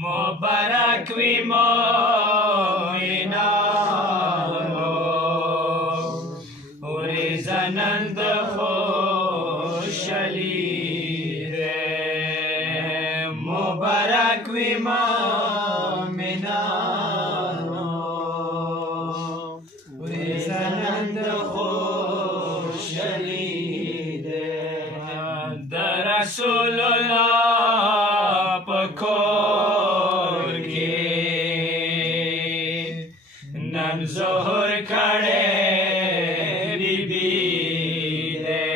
مبارک وی مومنانو ورزنند خوشحالی ده مبارک وی مومنانو ورزنند خوشحالی ده در رسول الله پکور کی نن ظهر کڑے بی بی دے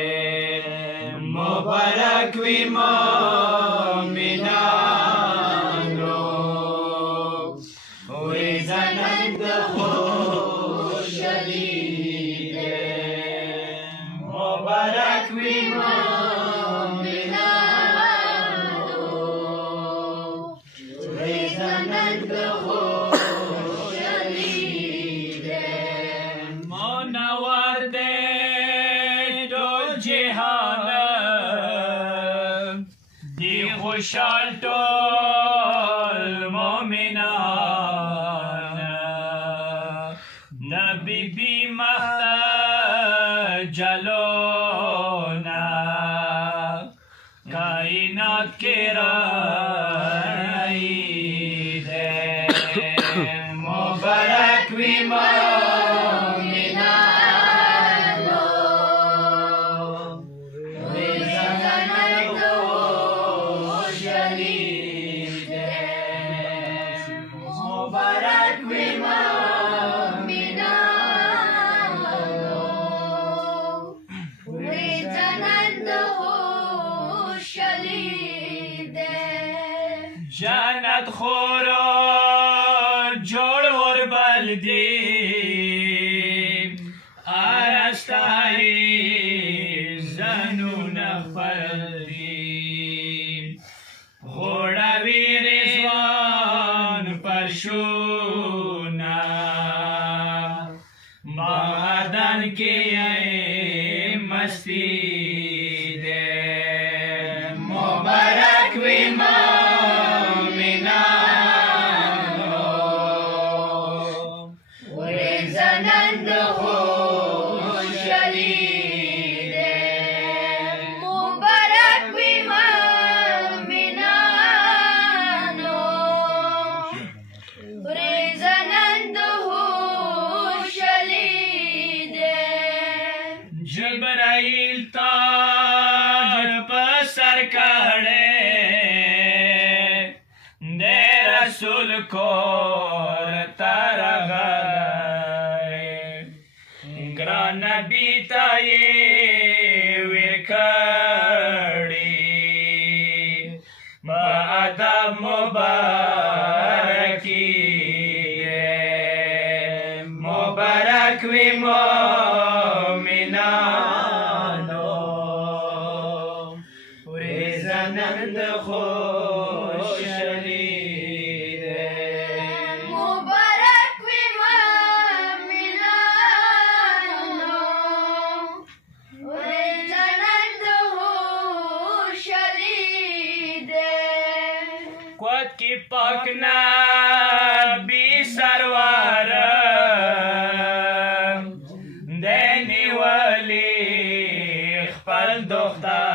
مبارک وی مومنانو وی زنند خوشحالی دے مبارک وی خوشحال ټول مومنان نبی بی مخته جلونا کائنات کې رہی دے مبارک وی جنت خورا جوڑ اور بلدی آرستائی زنون خلدی غوڑا وی رضوان پرشونا مغدن کی مستی دے مبارک وی جبرائیل تاج پسر کڑے دے رسول کو ترغائے گران نبی تائے ورکڑی با ادب مبارکی مبارک وی زنند خوشحالی دے مبارک وی مومنانو وی زنند خوشحالی دے قوت کی پاک نبی سرور دینی ولی خپل دختر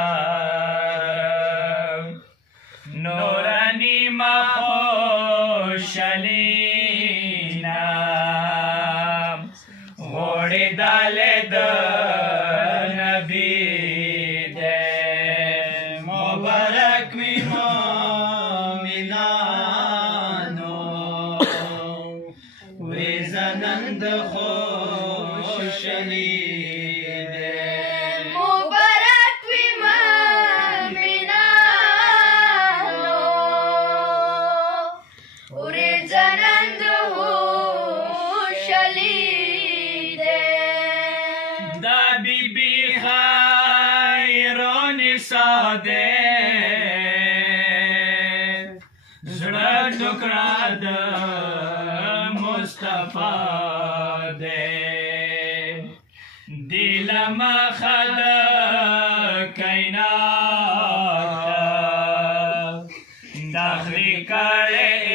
نورانی مخوشلینا غوڑی دالی دا نبی دے مبارک وی مومنانو وی زنند خوشلی دے زړه ټوکړه د مصطفی دے دل مخه د کائنات داخلي کړي دے